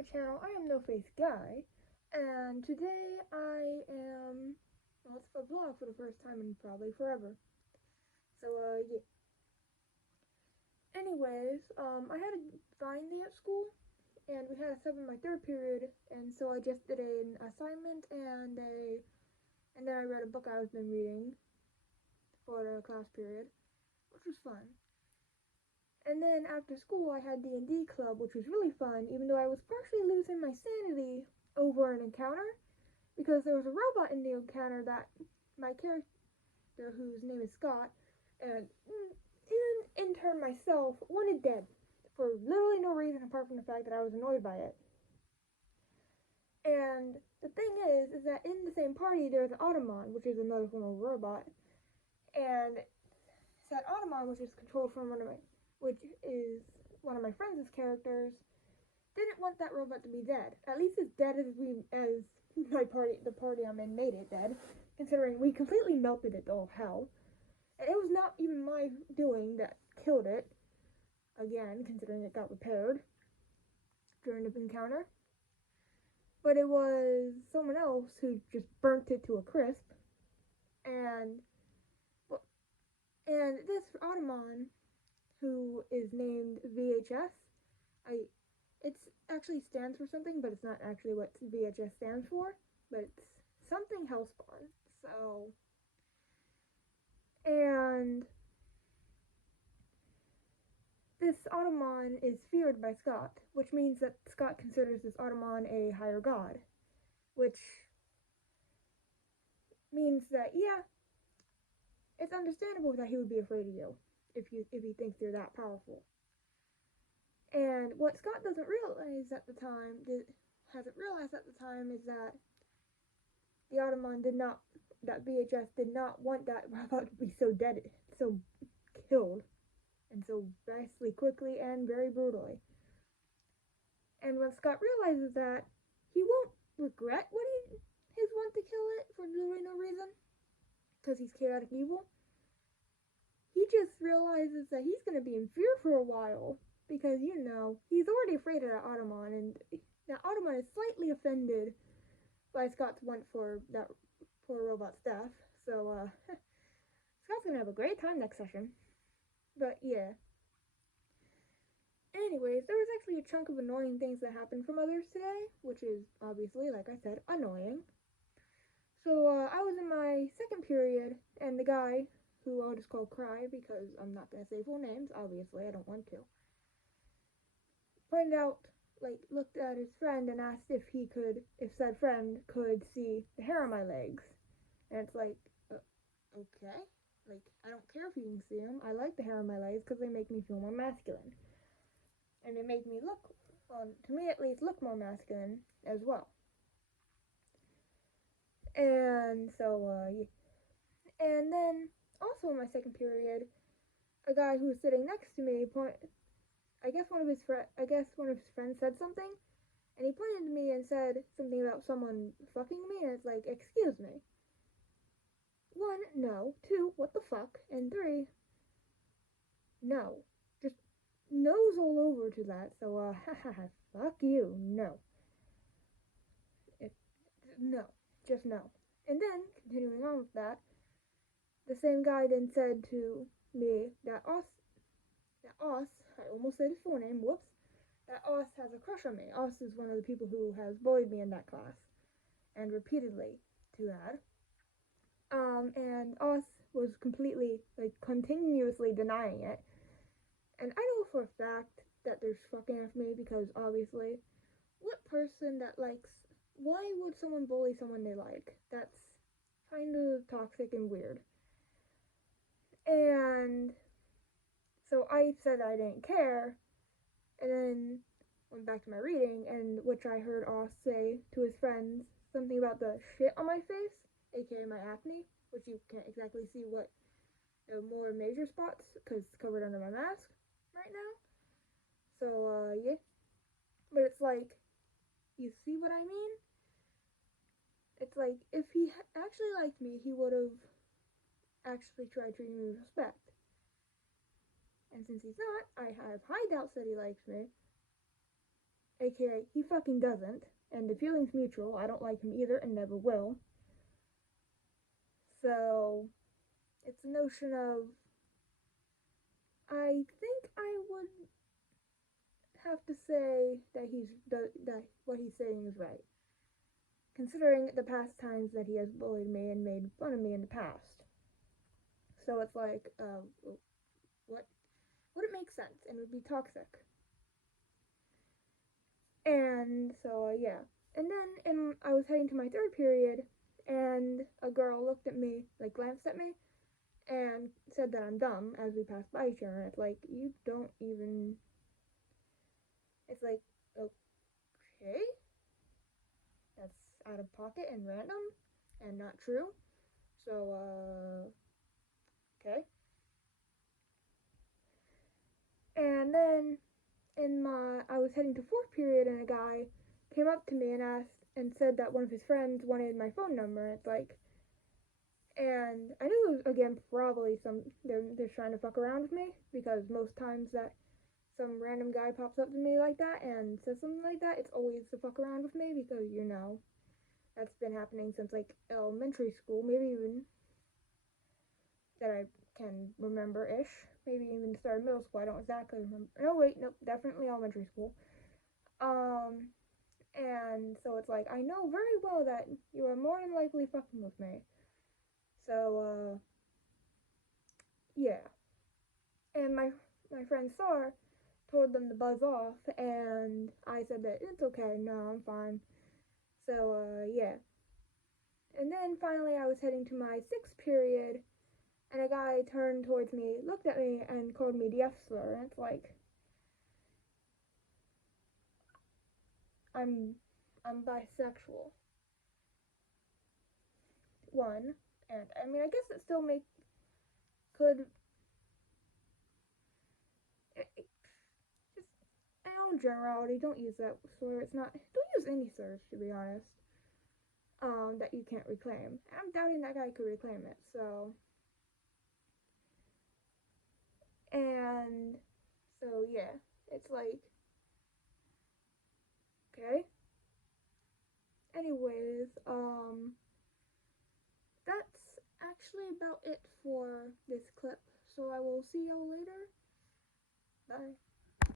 my channel. I am No Face Guy, and today it's a vlog for the first time in probably forever. So, yeah. Anyways, I had a fine day at school, and we had a sub in my third period, and so I just did an assignment, and then I read a book I was been reading for the class period, which was fun. And then after school, I had D&D club, which was really fun, even though I was partially losing my sanity over an encounter, because there was a robot in the encounter that my character, whose name is Scott, and an intern myself, wanted dead, for literally no reason apart from the fact that I was annoyed by it. And the thing is that in the same party, there's an Automon, which is another form of robot, and said Automon, which is controlled from which is one of my friends' characters, didn't want that robot to be dead. At least as dead as the party I'm in made it dead, considering we completely melted it to all hell. And it was not even my doing that killed it, again, considering it got repaired during the encounter. But it was someone else who just burnt it to a crisp. And this Automon, who is named VHS, it actually stands for something, but it's not actually what VHS stands for, but it's something Hellspawn. So, and this Automon is feared by Scott, which means that Scott considers this Automon a higher god, which means that, yeah, it's understandable that he would be afraid of you if he thinks you're that powerful. And what Scott hasn't realized at the time is that the Automon that VHS did not want that robot to be so dead, so killed, and so vastly quickly and very brutally. And when Scott realizes that, he won't regret his want to kill it for literally no reason, because he's chaotic evil. He just realizes that he's going to be in fear for a while, because, he's already afraid of that Automon, and that Automon is slightly offended by Scott's want for that poor robot's death. So, Scott's going to have a great time next session. But, yeah. Anyways, there was actually a chunk of annoying things that happened from others today, which is obviously, like I said, annoying. So, I was in my second period, and the guy, who I'll just call Cry, because I'm not going to say full names, obviously, I don't want to, looked at his friend and asked if said friend could see the hair on my legs. And it's like, okay. I don't care if you can see them. I like the hair on my legs because they make me feel more masculine. And they make me to me at least, look more masculine as well. And so, yeah. And then, also in my second period, a guy who was sitting next to me I guess one of his friends said something, and he pointed to me and said something about someone fucking me, and it's like, excuse me. 1, no. 2, what the fuck? And 3, no. Just nose all over to that, so, fuck you, no. No. Just no. And then, continuing on with that, the same guy then said to me that Os, I almost said his full name, whoops, that Os has a crush on me. Os is one of the people who has bullied me in that class, and repeatedly, to add. And Os was continuously denying it. And I know for a fact that they're fucking with me, because obviously, why would someone bully someone they like? That's kind of toxic and weird. And so I said I didn't care, and then went back to my reading, and which I heard Os say to his friends something about the shit on my face, aka my acne, which you can't exactly see what the more major spots, because it's covered under my mask right now. So, yeah. But it's like, you see what I mean? It's like, if he actually liked me, he would have actually tried treating me with respect. And since he's not, I have high doubts that he likes me. aka he fucking doesn't, and the feeling's mutual. I don't like him either and never will. So it's a notion of, I think I would have to say that that what he's saying is right, considering the past times that he has bullied me and made fun of me in the past. So it's like, what would it make sense and it would be toxic. And so yeah, and then I was heading to my third period, and a girl looked at me, like glanced at me, and said that I'm dumb as we passed by each other. And it's like, you don't even. It's like, okay, that's out of pocket and random and not true. So, okay. And then I was heading to fourth period, and a guy came up to me and asked and said that one of his friends wanted my phone number. And it's like, and I knew it was, again, probably they're trying to fuck around with me, because most times that some random guy pops up to me like that and says something like that, it's always to fuck around with me, because that's been happening since like elementary school, maybe even that I can remember ish. Maybe even started middle school. I don't exactly remember. No, wait, nope, definitely elementary school. And so it's like, I know very well that you are more than likely fucking with me. So, yeah. And my friend Sar told them to buzz off, and I said that it's okay, no, I'm fine. So, yeah. And then finally, I was heading to my sixth period, and a guy turned towards me, looked at me, and called me the F slur. And it's like, I'm I'm bisexual. One, and I mean, I guess it still could just, in all generality, don't use that slur. It's not. Don't use any slurs, to be honest. That you can't reclaim. I'm doubting that guy could reclaim it. So, and so yeah, it's like, okay. Anyways, that's actually about it for this clip. So I will see y'all later. Bye.